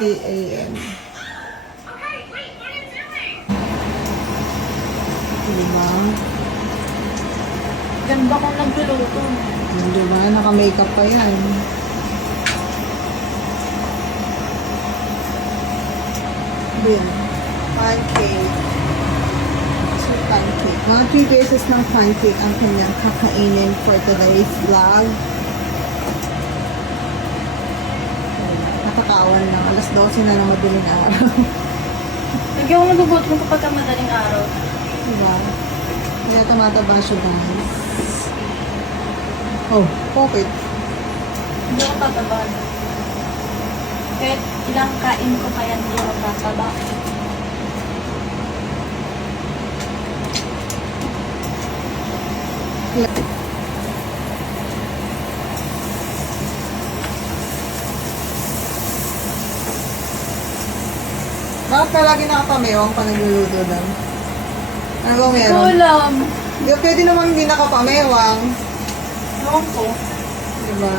8:20 a.m. Diba? Ganda kong nagluluto. Diba? Naka-makeup pa yan. Din. Pancake. Sweet pancake. Mga 3 pieces ng pancake ang kanyang kakainin for today's vlog. Nakakawan lang. Alas 12 na ng madaling araw. Lagi ako nagugutom mo kapag madaling araw. Diba? Kaya tumataba siya, guys. Oh, bakit? Hindi ako tataba. Kahit ilang kain ko kaya hindi ako tataba. Bakit ka lagi nakapamewang pa nagluluto lang? Ano ba Hindi ko meron? alam. Di, pwede naman hindi nakapamewang. Ewan ko. Diba?